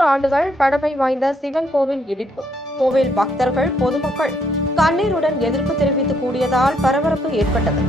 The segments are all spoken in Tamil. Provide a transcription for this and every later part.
200 ஆண்டுகள் பழமை வாய்ந்த சிவன் கோவில் இடிப்பு. கோவில் பக்தர்கள், பொதுமக்கள் கண்ணீருடன் எதிர்ப்பு தெரிவித்து கூடியதால் பரபரப்பு ஏற்பட்டது.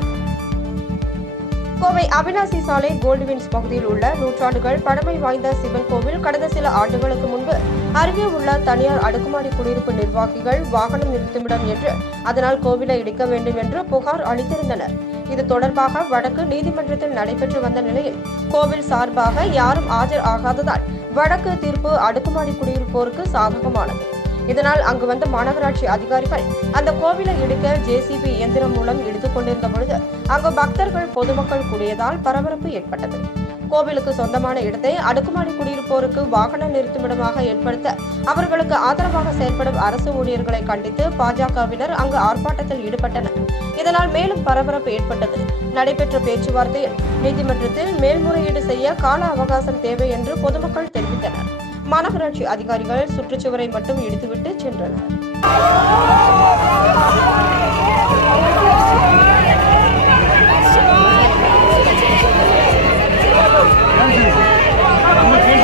கோவை அவினாசி சாலை கோல்டுவின்ஸ் பகுதியில் உள்ள 100 ஆண்டுகள் பழமை வாய்ந்த சிவன் கோவில் கடந்த சில ஆண்டுகளுக்கு முன்பு அருகே உள்ள தனியார் அடுக்குமாடி குடியிருப்பு நிர்வாகிகள் வாகனம் நிறுத்துமிடம் என்று அதனால் கோவிலை இடிக்க வேண்டும் என்று புகார் அளித்திருந்தனர். இது தொடர்பாக வழக்கு நீதிமன்றத்தில் நடைபெற்று வந்த நிலையில் கோவில் சார்பாக யாரும் ஆஜர் ஆகாததால் வழக்கு தீர்ப்பு அடுக்குமாடி குடியிருப்போருக்கு சாதகமானது. இதனால் அங்கு வந்த மாநகராட்சி அதிகாரிகள் அந்த கோவிலை இடிக்க JCB இயந்திரம் மூலம் இடித்துக் கொண்டிருந்த பொழுது அங்கு பக்தர்கள், பொதுமக்கள் கூடியதால் பரபரப்பு ஏற்பட்டது. கோவிலுக்கு சொந்தமான இடத்தை அடுக்குமாடி குடியிருப்போருக்கு வாகன நிறுத்துமிடமாக ஏற்படுத்த அவர்களுக்கு ஆதரவாக செயல்படும் அரசு ஊழியர்களை கண்டித்து பாஜகவினர் அங்கு ஆர்ப்பாட்டத்தில் ஈடுபட்டனர். இதனால் மேலும் பரபரப்பு ஏற்பட்டது. நடைபெற்ற பேச்சுவார்த்தையில் நீதிமன்றத்தில் மேல்முறையீடு செய்ய கால அவகாசம் தேவை என்று பொதுமக்கள் தெரிவித்தனர். மாநகராட்சி அதிகாரிகள் சுற்றுச்சுவரை மட்டும் இடித்துவிட்டு சென்றனர். I'm